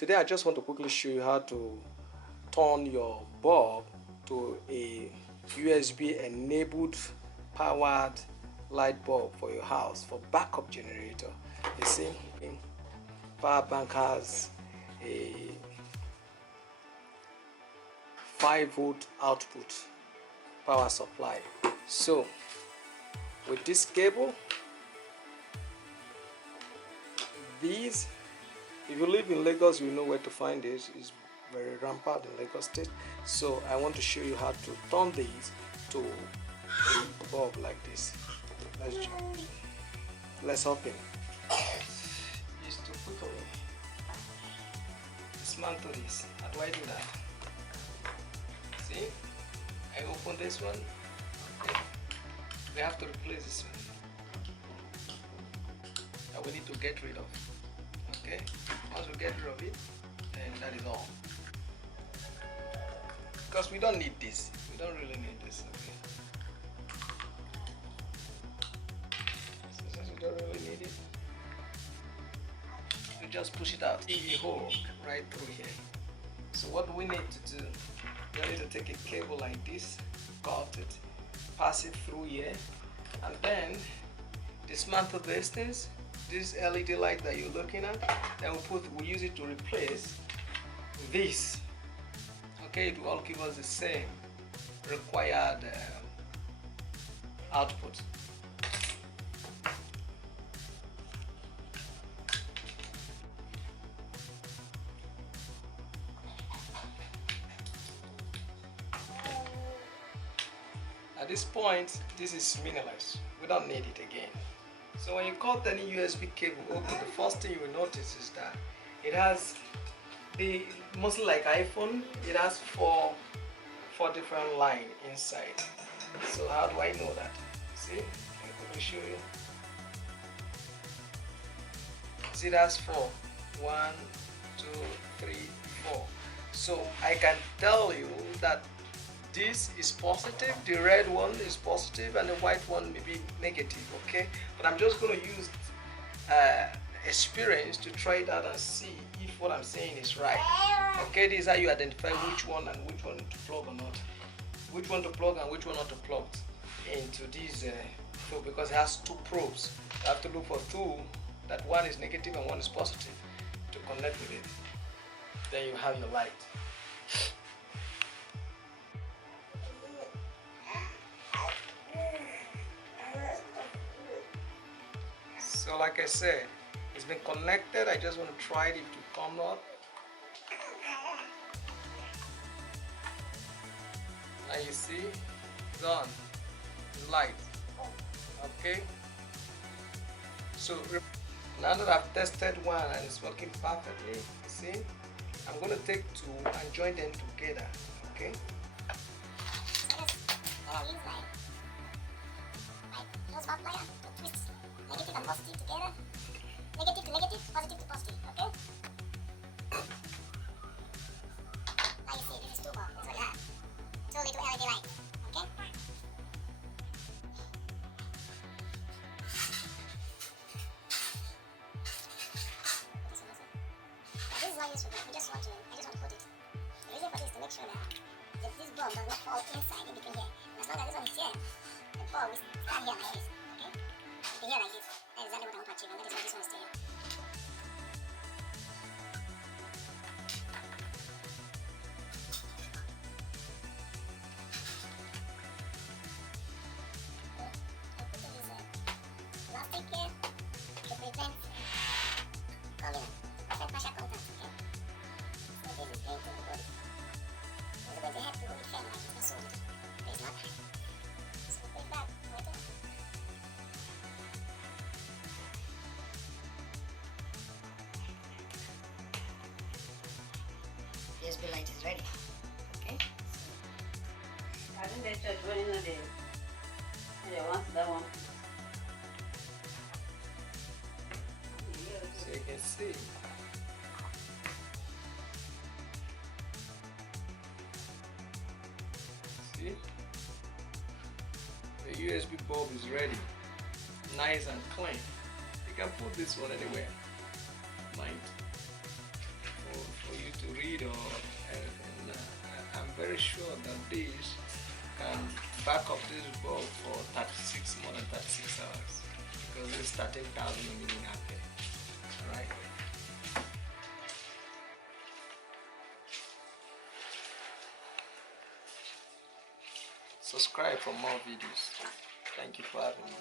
Today I just want to quickly show you how to turn your bulb to a USB enabled powered light bulb for your house for backup generator. You see, power bank has a 5-volt output power supply. So with this cable, these, if you live in Lagos, you know where to find this. It's very rampant in Lagos State. So I want to show you how to turn these to a bulb like this. Let's open. Just to put away. Dismantle this. How do I do that? See? I open this one. Okay. We have to replace this one that we need to get rid of. Okay, once we get rid of it, then that is all. Because we don't need this. We don't really need this. Okay. So since we don't really need it, we just push it out. See a hole right through here. So what do we need to do? We need to take a cable like this, cut it, pass it through here, and then dismantle these things. This LED light that you're looking at, then we use it to replace this. Okay, it will all give us the same required output. At this point, this is meaningless. We don't need it again. So when you cut any USB cable open, the first thing you will notice is that it has mostly like iPhone, it has four different lines inside. So how do I know that? See, let me show you. See, it has 4. 1, 2, 3, 4. So I can tell you that this is positive, the red one is positive, and the white one may be negative. Okay, but I'm just going to use experience to try it out and see if what I'm saying is right. Okay, this is how you identify which one and which one to plug or not, which one to plug and which one not to plug into this probe, because it has 2 probes. You have to look for 2, that one is negative and one is positive, to connect with it. Then you have your light. So like I said, it's been connected. I just want to try it to come up. Now you see, done, light. Okay. So now that I've tested one and it's working perfectly, you see, I'm going to take 2 and join them together. Okay. Negative and positive together. Negative to negative, positive to positive, okay? Now you see, this is 2 bulbs, that's what you have. 2 little LED lights, okay? Now this is not useful, I just want to put it. The reason for this is to make sure that this bulb does not fall inside in between here. As long as this one is here, the bulb is stand here like this, okay? Here like this. That's exactly what I want to achieve, and that is why this one is staying. I put this plastic here to prevent partial contact, okay? So this is going to the body. This is going to help to hold it firm like it's solid. But it's not. So with that, right there. USB light is ready. Okay. I think they church when you know they want that one. So you can see. See? The USB bulb is ready. Nice and clean. You can put this one anywhere. Light. sure that this can back up this bulb for 36 more than 36 hours, because this 13,000 milliampere. Alright. Subscribe for more videos. Thank you for having me.